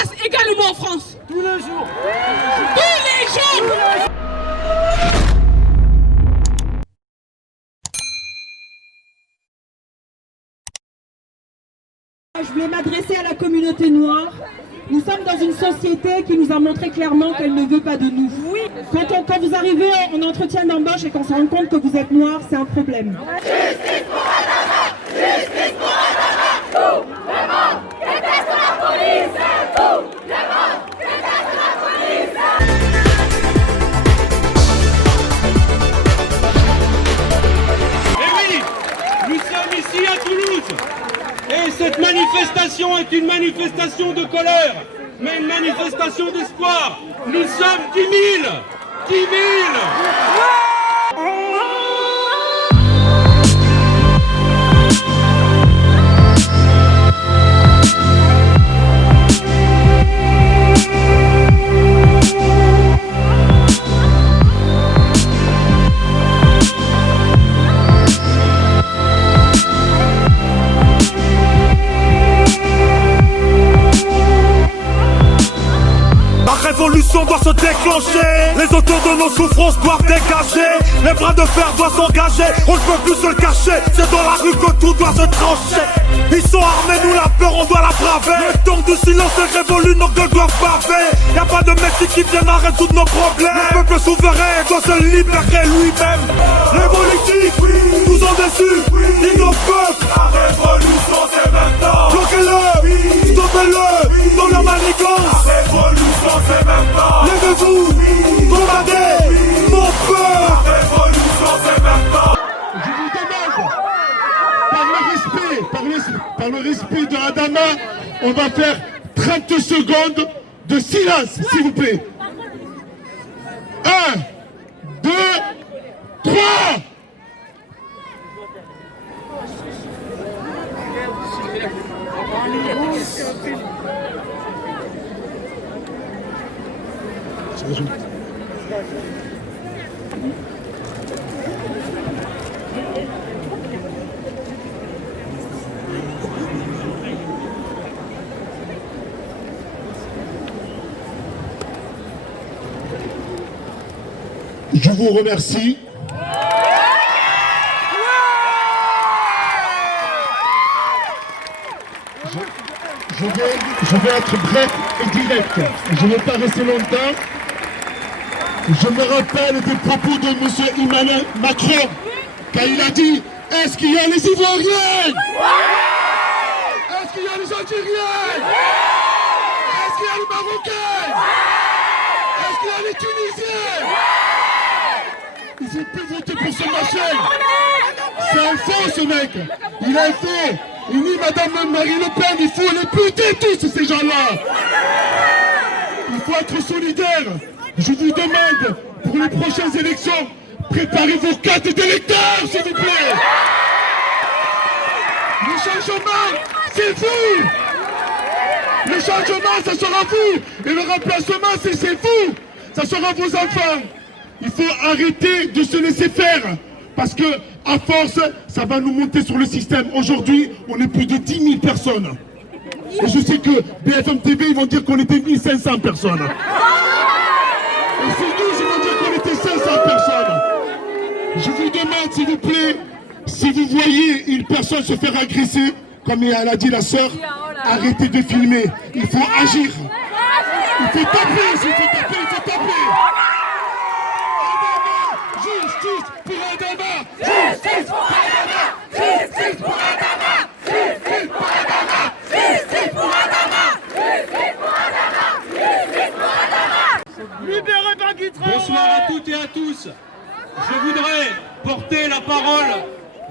passe également en France. Tous les jours. Tous les jours. Je voulais m'adresser à la communauté noire. Nous sommes dans une société qui nous a montré clairement qu'elle ne veut pas de nous. Oui. Quand vous arrivez en entretien d'embauche et qu'on se rend compte que vous êtes noir, c'est un problème. Justice pour Adama! Justice pour Adama! Tout le monde déteste la police! Tout le monde déteste la police! Et oui, nous sommes ici à Toulouse. Et cette manifestation est une manifestation de colère, mais une manifestation d'espoir. Nous sommes 10 000. 10 000. La révolution doit se déclencher. Les auteurs de nos souffrances doivent dégager. Les bras de fer doivent s'engager. On ne peut plus se le cacher. C'est dans la rue que tout doit se trancher. Ils sont armés, nous la peur, on doit la braver. Le temps du silence est révolu, nos gueules doivent baver. Y'a pas de Messie qui vienne à résoudre nos problèmes. Le peuple souverain doit se libérer lui-même. Les politiques nous ont déçus, ils nous peuvent. La révolution c'est maintenant. Bloquez-le, stoppez-le, dans la manigance. La révolution c'est maintenant. Levez-vous, commandez, mon peuple. La révolution c'est maintenant. Je vous demande, par le respect de Adama, on va faire 30 secondes de silence, s'il vous plaît. 1, 2, 3. Je vous remercie. Je vais être bref et direct. Je ne vais pas rester longtemps. Je me rappelle des propos de M. Emmanuel Macron quand il a dit « Est-ce qu'il y a les Ivoiriens? Est-ce qu'il y a les Algériens? Est-ce qu'il y a les Marocains? Est-ce qu'il y a les Tunisiens? » Il faut plus voter pour ce machin. C'est un faux ce mec. Il est faux. Il dit Madame Marine Le Pen, il faut les buter tous ces gens-là. Il faut être solidaire. Je vous demande, pour les prochaines élections, préparez vos cartes d'électeurs, s'il vous plaît. Le changement, c'est vous. Le changement, ça sera vous. Et le remplacement, c'est vous. Ça sera vos enfants. Il faut arrêter de se laisser faire. Parce que, à force, ça va nous monter sur le système. Aujourd'hui, on est plus de 10 000 personnes. Et je sais que BFM TV, ils vont dire qu'on était 1500 personnes. Et c'est nous, ils vont dire qu'on était 500 personnes. Je vous demande, s'il vous plaît, si vous voyez une personne se faire agresser, comme elle a dit la sœur, arrêtez de filmer. Il faut agir. Il faut taper, s'il faut taper, il faut taper. Justice pour Adama! Justice pour Adama! Justice pour Adama! Justice pour Adama! Justice pour Adama! Justice pour Adama! Justice pour Adama! Libérez Bangui Traoré. Bonsoir à toutes et à tous. Je voudrais porter la parole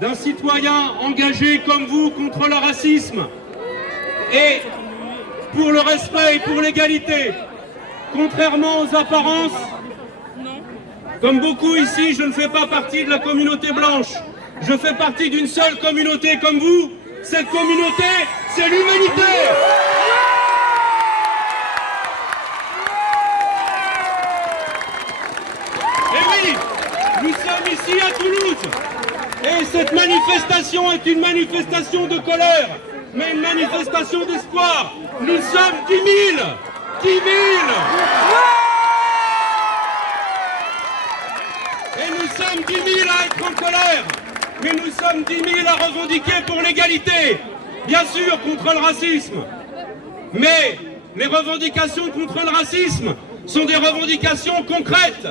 d'un citoyen engagé comme vous contre le racisme et pour le respect et pour l'égalité. Contrairement aux apparences, comme beaucoup ici, je ne fais pas partie de la communauté blanche. Je fais partie d'une seule communauté comme vous. Cette communauté, c'est l'humanité. Et oui, nous sommes ici à Toulouse. Et cette manifestation est une manifestation de colère, mais une manifestation d'espoir. Nous sommes 10 000. 10 000. Et nous sommes 10 000 à être en colère. Mais nous sommes 10 000 à revendiquer pour l'égalité. Bien sûr, contre le racisme. Mais les revendications contre le racisme sont des revendications concrètes.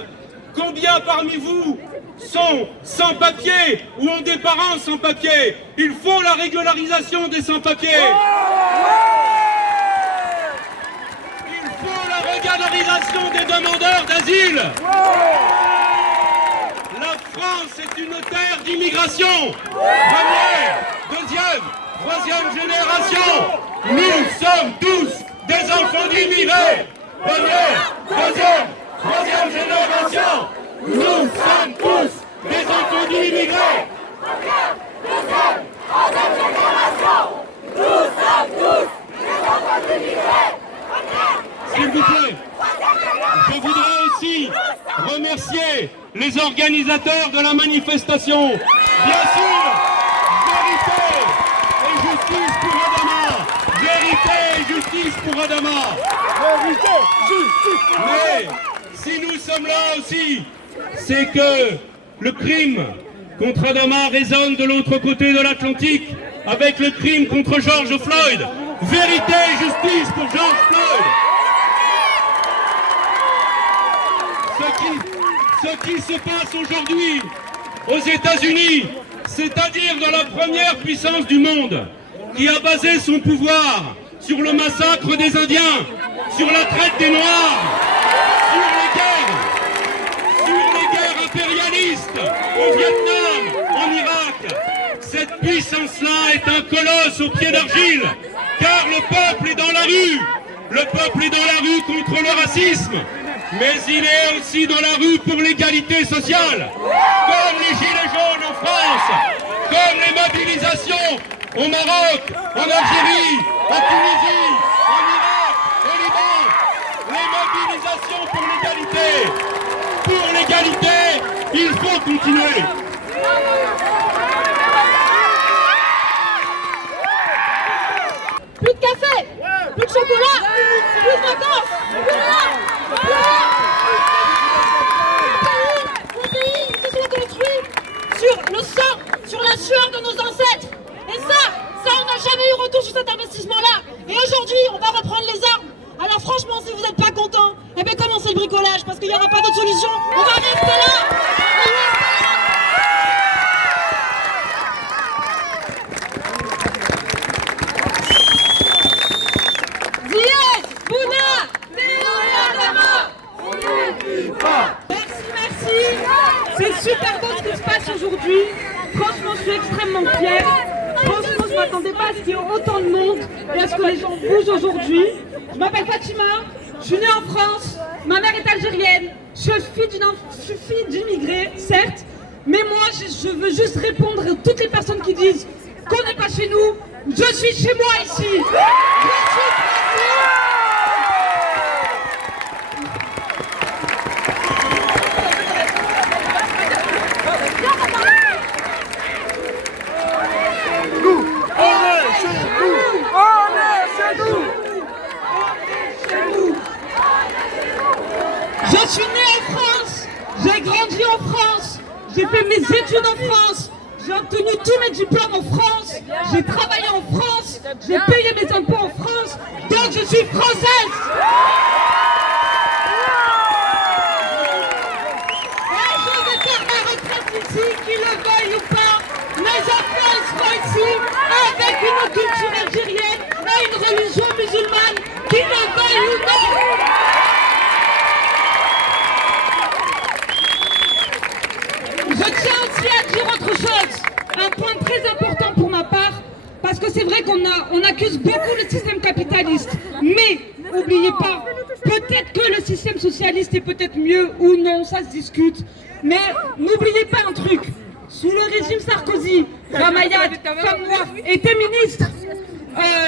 Combien parmi vous sont sans papiers ou ont des parents sans papiers? Il faut la régularisation des sans-papiers. Il faut la régularisation des demandeurs d'asile. La France est une terre d'immigration. Première, deuxième, troisième génération. Nous sommes tous des enfants d'immigrés. Première, deuxième, troisième génération. Nous sommes tous des enfants d'immigrés. Première, deuxième, troisième génération. Nous sommes tous des enfants d'immigrés. S'il vous plaît, je voudrais aussi remercier les organisateurs de la manifestation. Bien sûr, vérité et justice pour Adama. Vérité et justice pour Adama. Vérité, justice. Mais si nous sommes là aussi, c'est que le crime contre Adama résonne de l'autre côté de l'Atlantique avec le crime contre George Floyd. Vérité et justice pour George Floyd. Ce qui se passe aujourd'hui aux États-Unis, c'est-à-dire dans la première puissance du monde, qui a basé son pouvoir sur le massacre des Indiens, sur la traite des Noirs, sur les guerres impérialistes au Vietnam, en Irak. Cette puissance-là est un colosse au pied d'argile, car le peuple est dans la rue. Le peuple est dans la rue contre le racisme, mais il est aussi dans la rue pour l'égalité sociale, comme les gilets jaunes en France, comme les mobilisations au Maroc, en Algérie, en Tunisie, en Irak, au Liban. Les mobilisations pour l'égalité. Pour l'égalité, il faut continuer. Plus de café, plus de chocolat, plus de vacances, plus rien, plus rien. Mon pays, il se soit construit sur le sang, sur la sueur de nos ancêtres. Et ça, on n'a jamais eu retour sur cet investissement-là. Et aujourd'hui, on va reprendre les armes. Alors franchement, si vous n'êtes pas contents, eh bien commencez le bricolage, parce qu'il n'y aura pas d'autre solution. On va rester là. C'est super beau ce qui se passe aujourd'hui. Franchement, je suis extrêmement fière. Franchement, je ne m'attendais pas à ce qu'il y ait autant de monde et à ce que les gens bougent aujourd'hui. Je m'appelle Fatima, je suis née en France, ma mère est algérienne, je suis fille d'immigrés, certes, mais moi, je veux juste répondre à toutes les personnes qui disent qu'on n'est pas chez nous. Je suis chez moi ici. Je suis français. Je suis née en France, j'ai grandi en France, j'ai fait mes études en France, j'ai obtenu tous mes diplômes en France, j'ai travaillé en France, j'ai payé mes impôts en France, donc je suis française. Et je vais faire ma retraite ici, qu'ils le veuillent ou pas. Mes enfants seront ici avec une culture algérienne et une religion musulmane, qu'ils le veuillent ou non. Je tiens aussi à dire autre chose, un point très important pour ma part, parce que c'est vrai qu'on accuse beaucoup le système capitaliste, mais n'oubliez pas, peut-être que le système socialiste est peut-être mieux ou non, ça se discute, mais n'oubliez pas un truc, sous le régime Sarkozy, Ramayad, femme noire, était ministre,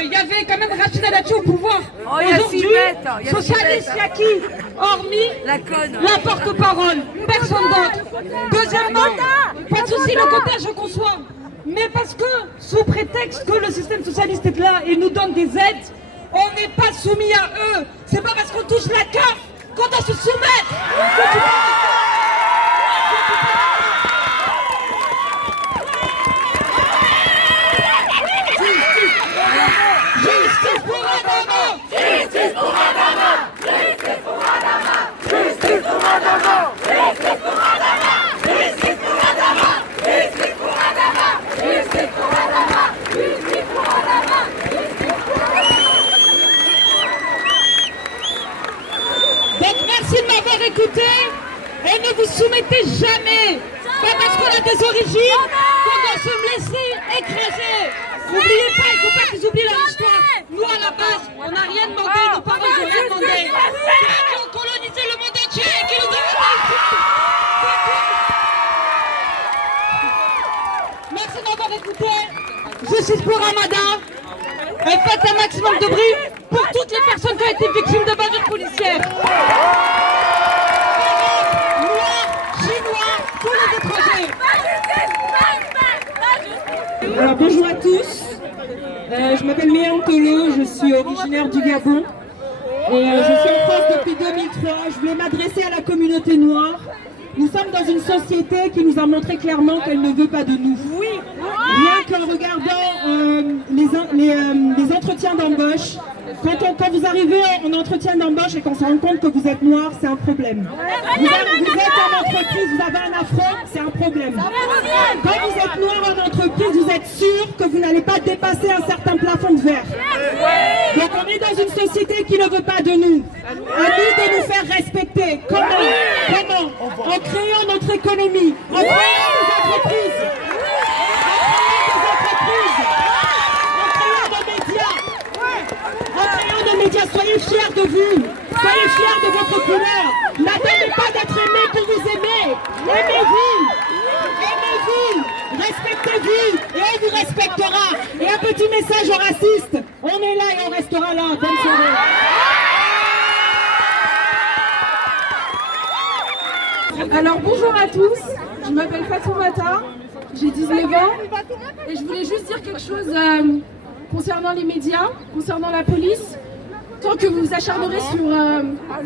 il y avait quand même Rachida Dati au pouvoir. Aujourd'hui, socialiste, il y a qui? Hormis la porte-parole, personne d'autre. Deuxièmement, pas de souci, le quota, je conçois. Mais parce que, sous prétexte que le système socialiste est là et nous donne des aides, On n'est pas soumis à eux. C'est pas parce qu'on touche la CAF qu'on doit se soumettre. Justice pour Adama! Justice pour Adama! Justice pour Adama! Justice pour Adama! Justice pour Adama! Justice pour Adama! Justice pour Adama! Justice pour Adama! Justice pour Adama! Donc merci de m'avoir écouté et ne vous soumettez jamais. Pas parce qu'on a des origines qu'on doit se laisser écraser. N'oubliez pas, il ne faut pas qu'ils oublient leur histoire. Nous à la base, on n'a rien demandé, nos parents n'ont rien demandé. C'est eux qui ont colonisé le monde entier et qui nous ont fait ici. Merci de m'avoir écouté. Justice pour Ramadan. Et faites un maximum de bruit pour toutes les personnes qui ont été victimes de bavures policières. Noirs, chinois, tous les étrangers. Alors bonjour à tous. Je m'appelle Méane Tolo, je suis originaire du Gabon. Et je suis en France depuis 2003. Je voulais m'adresser à la communauté noire. Nous sommes dans une société qui nous a montré clairement qu'elle ne veut pas de nous. Rien qu'en regardant les entretiens d'embauche, quand vous arrivez en entretien d'embauche et qu'on se rend compte que vous êtes noir, c'est un problème. Vous êtes en entreprise, vous avez un affront, c'est un problème. Quand vous êtes noir en entreprise, vous êtes sûr que vous n'allez pas dépasser un certain plafond de verre. Donc on est dans une société qui ne veut pas de nous. À nous de nous faire respecter. Comment? En créant notre économie, en créant des entreprises. Soyez fiers de vous, soyez fiers de votre couleur. N'attendez pas d'être aimé pour vous aimer. Aimez-vous, respectez-vous et on vous respectera. Et un petit message aux racistes, on est là et on restera là. Bonne soirée. Alors bonjour à tous, je m'appelle Fatoumata, j'ai 19 ans et je voulais juste dire quelque chose concernant les médias, concernant la police. Tant que vous vous acharnerez sur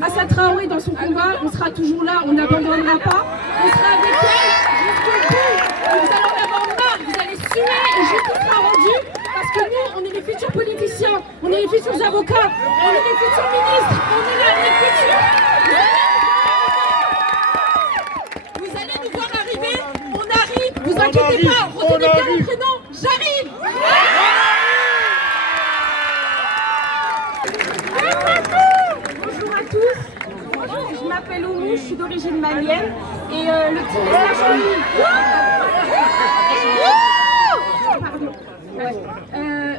Assa Traoré dans son combat, on sera toujours là, on n'abandonnera pas. On sera avec elle jusqu'au bout. Et vous allez en avoir marre, vous allez suer et justice sera rendue. Parce que nous, on est les futurs politiciens, on est les futurs avocats, on est les futurs ministres, on est là, les futurs. Vous allez nous voir arriver, on arrive, vous inquiétez pas, retenez bien mon prénom, j'arrive. Bonjour à tous, je m'appelle Oumou, je suis d'origine malienne et le petit message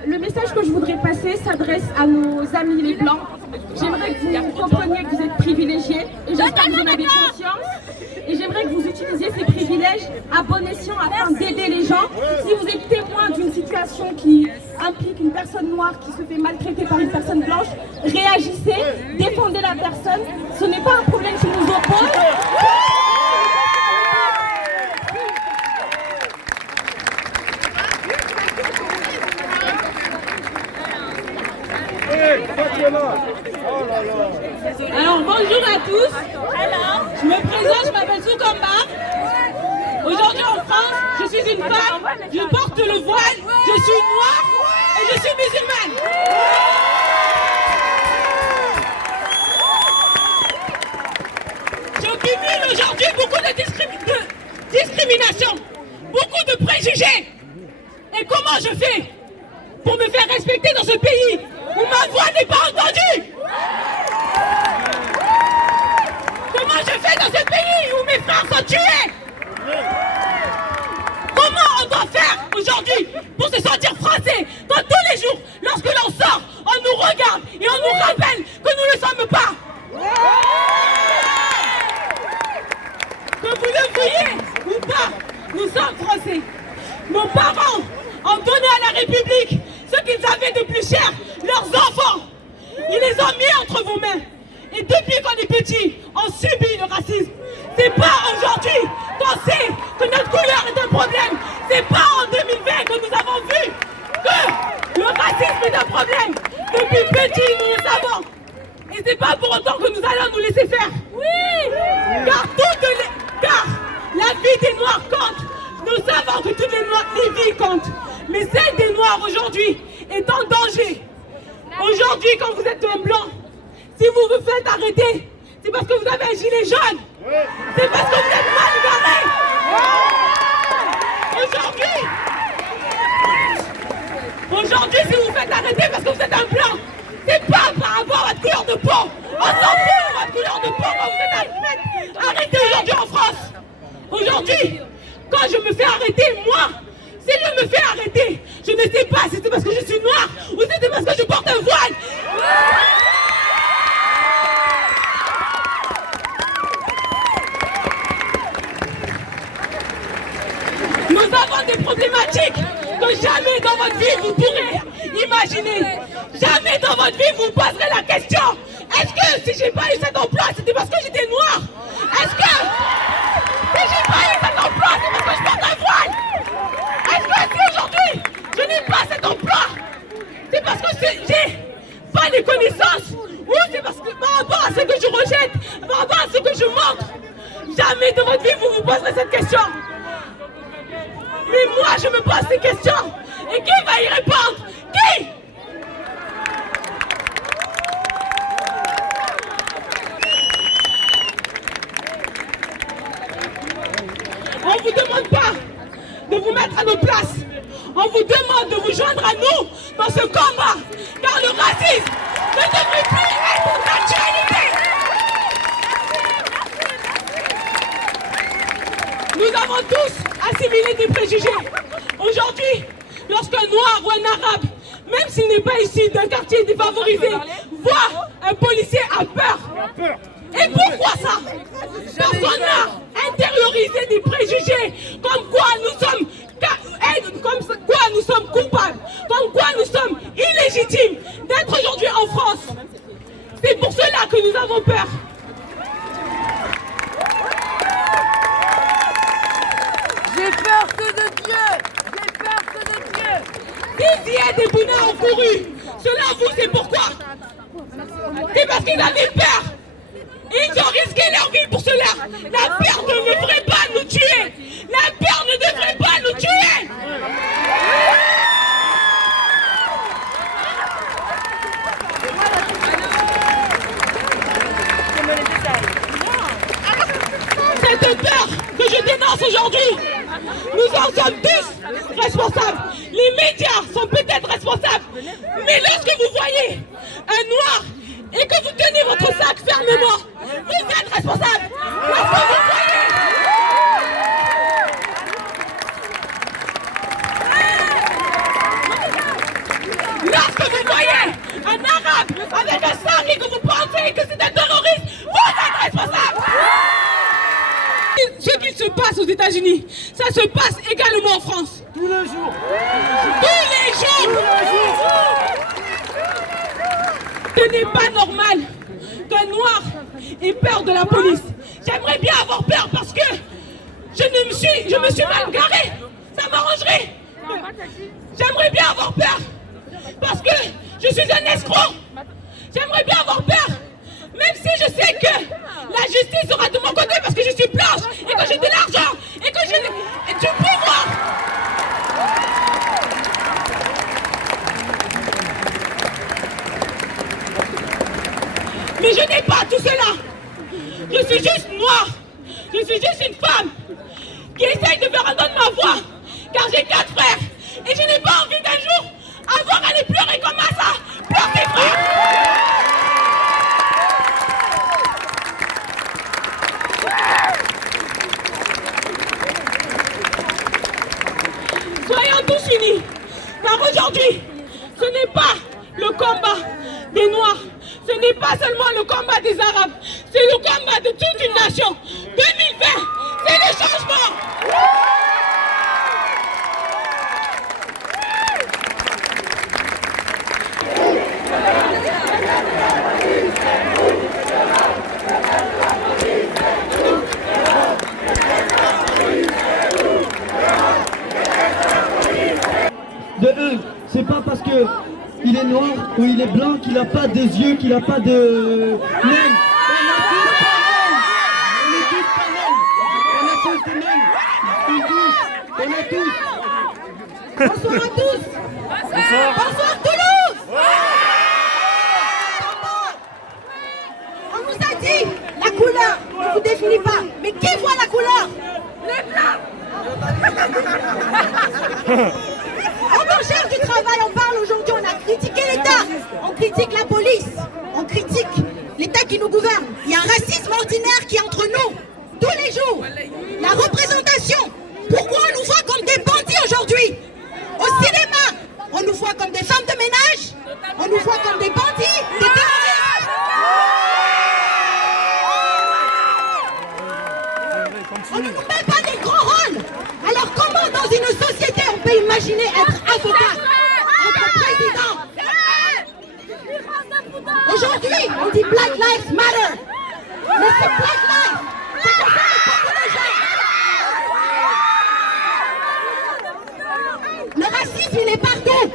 le message que je voudrais passer s'adresse à nos amis les blancs. J'aimerais que vous compreniez que vous êtes privilégiés et j'espère que vous en avez conscience. Et j'aimerais que vous utilisiez ces privilèges à bon escient afin d'aider les gens. Si vous êtes témoin d'une situation qui implique une personne noire qui se fait maltraiter par une personne blanche, réagissez, défendez la personne. Ce n'est pas un problème qui nous oppose. Alors bonjour à tous, je me présente, je m'appelle Soukamba. Aujourd'hui en France, je suis une femme, je porte le voile, je suis noire et je suis musulmane. Je cumule aujourd'hui beaucoup de discrimination, beaucoup de préjugés. Et comment je fais pour me faire respecter dans ce pays où ma voix n'est pas entendue? Comment je fais dans ce pays où mes frères sont tués? Comment on doit faire aujourd'hui pour se sentir français quand tous les jours, lorsque l'on sort, on nous regarde et on nous rappelle que nous ne sommes pas? Que vous le voyez ou pas, nous sommes français. Nos parents ont donné à la République ce qu'ils avaient de plus cher, leurs enfants. Ils les ont mis entre vos mains. Et depuis qu'on est petit, on subit le racisme. C'est pas aujourd'hui qu'on sait que notre couleur est un problème. C'est pas en 2020 que nous avons vu que le racisme est un problème. Depuis petit, laisser faire. Oui. Car la vie des Noirs compte. Nous savons que toutes les vies comptent. Mais celle des Noirs aujourd'hui est en danger. Aujourd'hui, quand vous êtes un blanc, si vous vous faites arrêter, c'est parce que vous avez un gilet jaune. C'est parce que vous êtes mal garé. Aujourd'hui, si vous vous faites arrêter parce que vous êtes un blanc, c'est pas par rapport à votre couleur de peau. On s'en fout de votre couleur de peau quand vous êtes arrêté aujourd'hui en France. Aujourd'hui, quand je me fais arrêter, moi, si je me fais arrêter, je ne sais pas si c'est parce que je suis noire ou si c'est parce que je porte un voile. Nous avons des problématiques que jamais dans votre vie vous pourrez imaginer. Jamais dans votre vie vous poserez la question: est-ce que si j'ai pas eu cet emploi, c'était parce que j'étais noire? Est-ce que si j'ai pas eu cet emploi, c'est parce que je porte un voile? Est-ce que si aujourd'hui je n'ai pas cet emploi, c'est parce que j'ai pas les connaissances? Ou c'est parce que par rapport à ce que je rejette, par rapport à ce que je montre? Jamais dans votre vie vous vous poserez cette question. Mais moi je me pose ces questions. Et qui va y répondre? Qui? On ne vous demande pas de vous mettre à nos places. On vous demande de vous joindre à nous dans ce combat. Car le racisme ne devrait plus être une actualité. Nous avons tous assimilé des préjugés. Aujourd'hui, lorsqu'un noir ou un arabe, même s'il n'est pas issu d'un quartier défavorisé, voit un policier à peur. Et pourquoi ça? Parce qu'on a intériorisé des préjugés comme quoi nous sommes coupables, comme quoi nous sommes illégitimes d'être aujourd'hui en France. C'est pour cela que nous avons peur. J'ai peur que de Dieu. J'ai peur que de Dieu. S'il y a des bounards ont couru, cela vous c'est pourquoi? C'est parce qu'ils avaient peur. Ils ont risqué leur vie pour cela. La peur ne devrait pas nous tuer. La peur ne devrait pas nous tuer. Cette peur que je dénonce aujourd'hui, nous en sommes tous responsables. Les médias sont peut-être responsables. Mais lorsque vous voyez un noir et que vous tenez votre sac fermement, vous êtes responsable. Lorsque vous voyez un arabe avec un sac et que vous pensez que c'est un terroriste, vous êtes responsable. Ce qui se passe aux États-Unis, ça se passe également en France. Tous les jours. Tous les jours. Ce n'est pas normal qu'un noir ait peur de la police. J'aimerais bien avoir peur parce que je me suis mal garé. Ça m'arrangerait. J'aimerais bien avoir peur parce que je suis un escroc. J'aimerais bien avoir peur. Même si je sais que la justice sera de mon côté parce que je suis blanche et que j'ai de l'argent et que j'ai du pouvoir. Mais je n'ai pas tout cela. Je suis juste noire. Je suis juste une femme qui essaye de faire entendre ma voix. Car j'ai 4 frères et je n'ai pas envie d'un jour avoir à les pleurer comme ça. Pleure tes frères. Soyons tous unis, car aujourd'hui, ce n'est pas le combat des Noirs, ce n'est pas seulement le combat des Arabes, c'est le combat de toute une nation. 2020, c'est le changement. De un, c'est pas parce que il est noir ou il est blanc qu'il n'a pas de yeux, qu'il n'a pas de... Même, on a tous Bonsoir à tous. Bonsoir Toulouse. On nous a dit, la couleur ne vous définit pas. Mais qui voit la couleur? Les blancs. On cherche du travail, on parle aujourd'hui, on a critiqué l'État, on critique la police, on critique l'État qui nous gouverne. Il y a un racisme ordinaire qui est entre nous, tous les jours. La représentation, pourquoi on nous voit comme des bandits aujourd'hui? Au cinéma, on nous voit comme des femmes de ménage, on nous voit comme des bandits, des terroristes. On ne nous met pas des grands rôles. Alors comment dans une société on peut imaginer être avocat, être président? Aujourd'hui, on dit Black Lives Matter. Mais c'est Black Lives. Ça concerne beaucoup de gens. Le racisme, il est partout.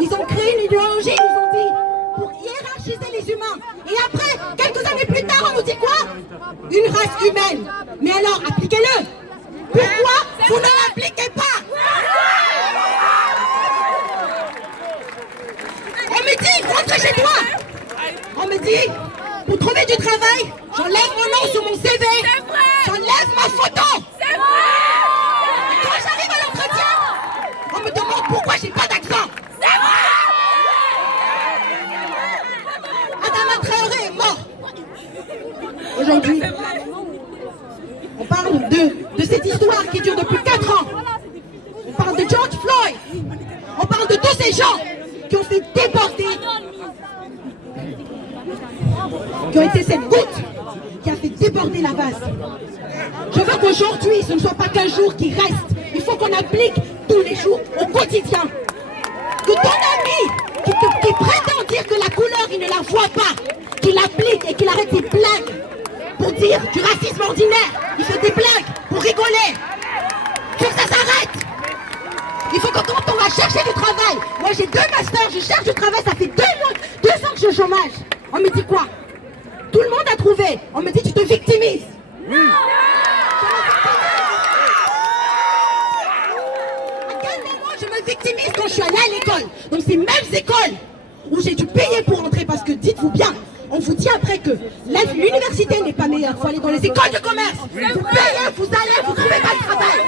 Ils ont créé une idéologie, ils ont dit, pour hiérarchiser les humains. Et après, quelques années plus tard, on nous dit quoi? Une race humaine. Mais alors, appliquez-le. Pourquoi vous ne l'appliquez pas? On me dit, rentre chez toi. On me dit, pour trouver du travail, j'enlève mon nom sur mon CV. J'enlève ma photo. Et quand j'arrive à l'entretien, on me demande pourquoi j'ai pas d'accent. Adama Traoré est mort. Aujourd'hui, on parle de cette histoire qui dure depuis 4 ans. On parle de George Floyd. On parle de tous ces gens qui ont fait déborder, qui ont été cette goutte qui a fait déborder la vase. Je veux qu'aujourd'hui, ce ne soit pas qu'un jour qui reste. Il faut qu'on applique tous les jours, au quotidien. Que ton ami qui prétend dire que la couleur, il ne la voit pas, qu'il l'applique et qu'il arrête des blagues pour dire du racisme ordinaire. Il fait des blagues pour rigoler. Il faut que ça s'arrête. Il faut que quand on va chercher du travail, moi j'ai 2 masters, je cherche du travail, ça fait 2 ans que je suis au chômage. On me dit quoi? Tout le monde a trouvé. On me dit tu te victimises. Oui. À quel moment je me victimise quand je suis allée à l'école? Donc ces mêmes écoles où j'ai dû payer pour entrer, parce que dites-vous bien, on vous dit après que l'université n'est pas meilleure. Il faut aller dans les écoles de commerce. Vous payez, vous allez, vous trouvez pas de travail.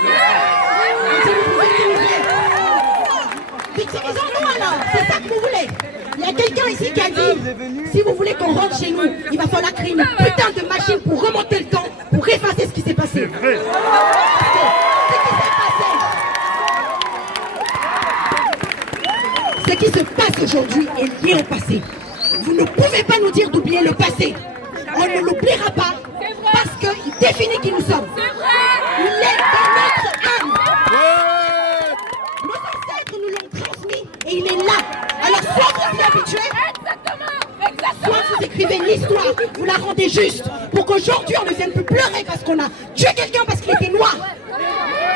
Victimisons-nous alors, c'est ça que vous voulez. Il y a quelqu'un ici qui a dit, si vous voulez qu'on rentre chez nous, il va falloir créer une putain de machine pour remonter le temps, pour effacer ce qui s'est passé. Ce qui se passe aujourd'hui est lié au passé. Vous ne pouvez pas nous dire d'oublier le passé. On ne l'oubliera pas parce qu'il définit qui nous sommes. Il est dans notre âme. Nos ancêtres nous l'ont transmis et il est là. Alors soit vous y habituez, soit vous écrivez l'histoire, vous la rendez juste pour qu'aujourd'hui on ne vienne plus pleurer parce qu'on a tué quelqu'un parce qu'il était noir.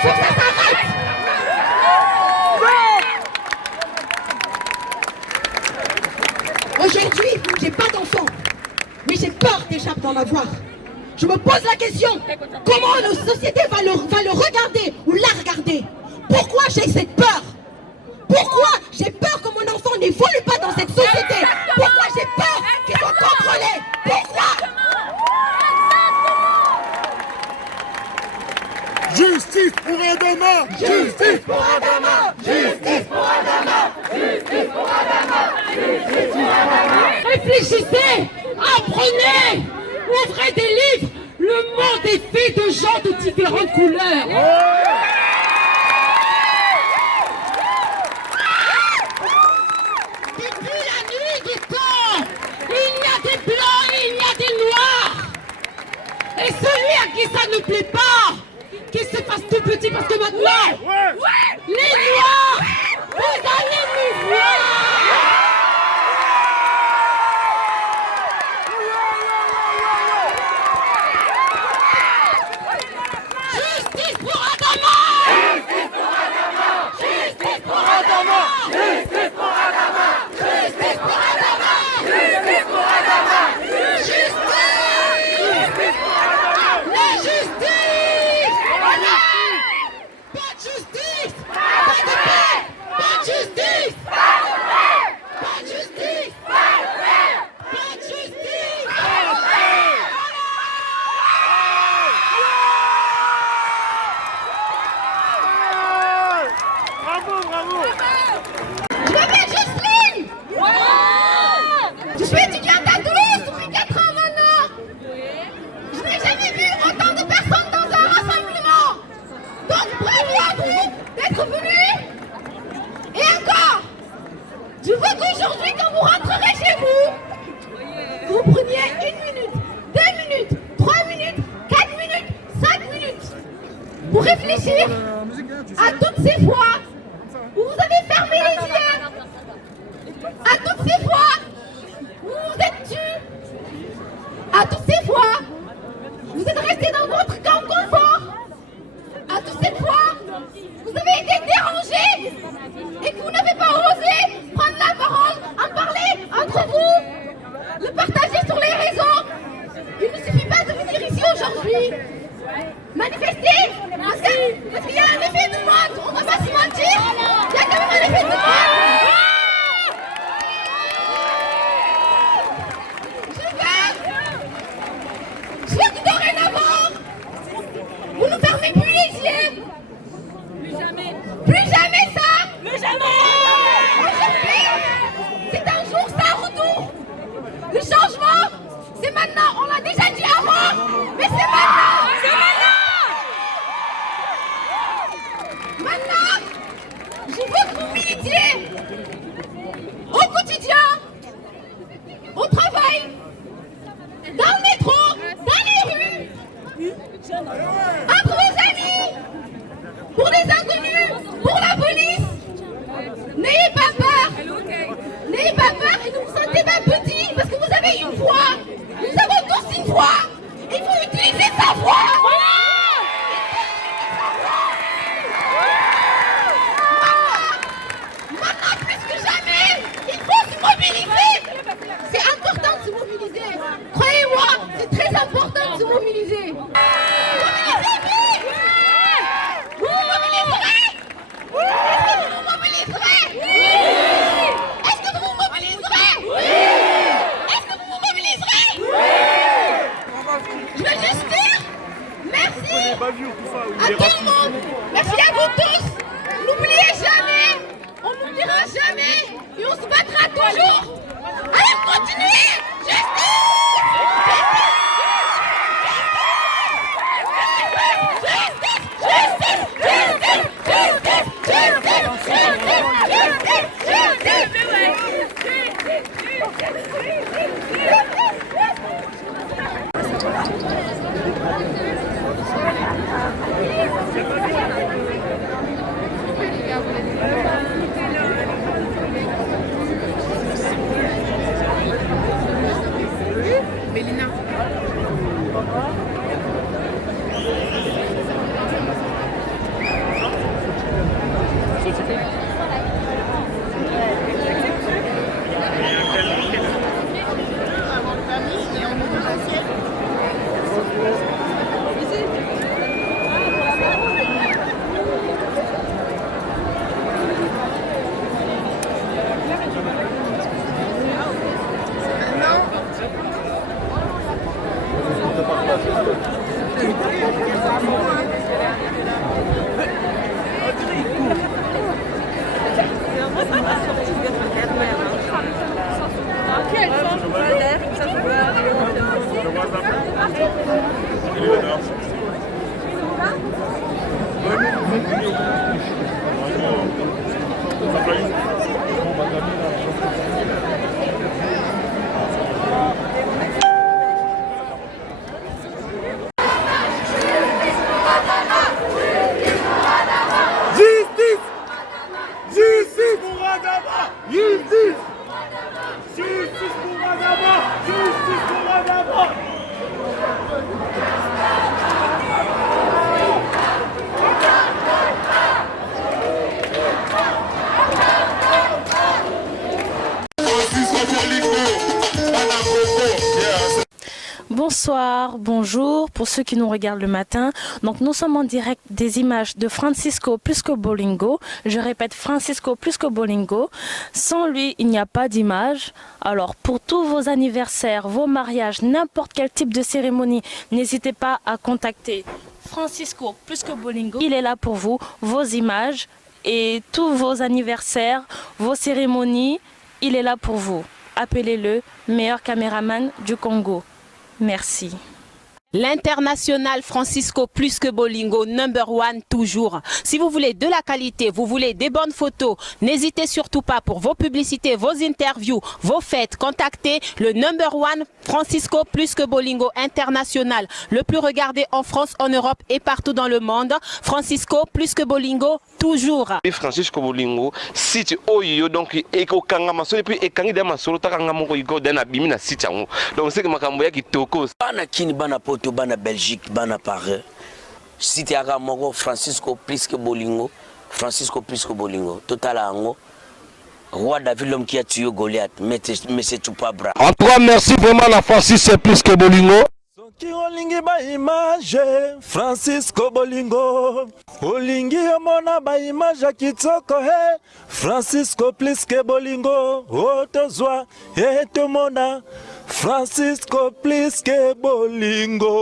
Faut que ça s'arrête. Aujourd'hui, j'ai pas d'enfant, mais j'ai peur déjà d'en avoir. Je me pose la question, comment nos sociétés va le regarder ou la regarder? Pourquoi j'ai cette peur? Pourquoi j'ai peur que mon enfant n'évolue pas dans cette société? Pourquoi j'ai peur qu'il soit contrôlé? Pourquoi? Justice pour Adama! Justice pour Adama! Justice pour Adama! Justice pour Adama! Justice pour Adama! Réfléchissez, apprenez, ouvrez des livres. Le monde est fait de gens de différentes couleurs. Depuis la nuit du temps, il y a des blancs et il y a des noirs. Et celui à qui ça ne plaît pas, qu'il se fasse tout petit parce que maintenant, les noirs, vous allez nous voir. Justice pour Adama! Justice pour Adama! Justice pour Adama! Justice pour Adama! Justice pour Adama! Justice pour Adama! Justice! La justice! Pas de justice! Pas de paix! pour réfléchir à toutes ces fois où vous avez fermé les yeux, à toutes ces fois où vous vous êtes tus, à toutes ces fois vous êtes restés dans votre camp de confort, à toutes ces fois vous avez été dérangés et que vous n'avez pas osé prendre la parole, en parler entre vous, le partager sur les réseaux. Il ne suffit pas de venir ici aujourd'hui, manifester, parce qu'il y a un effet de mode, on ne va pas se mentir, il y a quand même un effet de mode. Je veux que dorénavant, vous ne fermez plus les yeux. Plus jamais ça. Plus jamais. Aujourd'hui, c'est un jour sans retour. Le changement, c'est maintenant. On l'a déjà dit avant, mais c'est maintenant. C'est maintenant. Maintenant, je veux que vous militiez au quotidien, au travail, dans le métro, dans les rues, entre vos amis, pour les inconnus, pour la police. N'ayez pas peur. N'ayez pas peur et ne vous sentez pas petit parce que vous avez une voix. Nous avons tous une voix. Il faut utiliser sa voix. Maintenant, plus que jamais, il faut se mobiliser. C'est important de se mobiliser. Croyez-moi, c'est très important de se mobiliser. Mobilisez-vous. Vous vous mobiliserez. Est-ce que vous vous mobiliserez? Est-ce que vous vous mobiliserez? Est-ce que vous vous mobiliserez? Je veux juste dire merci à tout le monde. Merci à vous tous. N'oubliez jamais, on n'oubliera jamais et on se battra toujours. Allez, continuez. Bonsoir, bonjour pour ceux qui nous regardent le matin. Donc nous sommes en direct des images de Francisco Plusco Bolingo. Je répète, Francisco Plusco Bolingo. Sans lui, il n'y a pas d'image. Alors pour tous vos anniversaires, vos mariages, n'importe quel type de cérémonie, n'hésitez pas à contacter Francisco Plusco Bolingo. Il est là pour vous, vos images et tous vos anniversaires, vos cérémonies, il est là pour vous. Appelez-le, meilleur caméraman du Congo. Merci. L'international Francisco plus que Bolingo, #1 toujours. Si vous voulez de la qualité, vous voulez des bonnes photos, n'hésitez surtout pas pour vos publicités, vos interviews, vos fêtes. Contactez le #1 Francisco plus que Bolingo international. Le plus regardé en France, en Europe et partout dans le monde. Francisco plus que Bolingo toujours. Francisco Bolingo, site oyo donc eko kanga masolo puis ekangi de masolo takanga moko iko dana bimina site yango. Donc c'est que makambo ya kitoko. Bana kini bana poto bana Belgique bana Paris. Site ya moko Francisco plus que Bolingo, Francisco plus que Bolingo. Total ango. Roi David l'homme qui a tué Goliath, mais c'est tout pas bras. En tout cas, merci vraiment la Francisco plus que Bolingo. Soki olingi ba image Francisco Bolingo, olingi omona ba image kitoko he Francisco plus que Bolingo, otozwa etomona Francisco plus que Bolingo.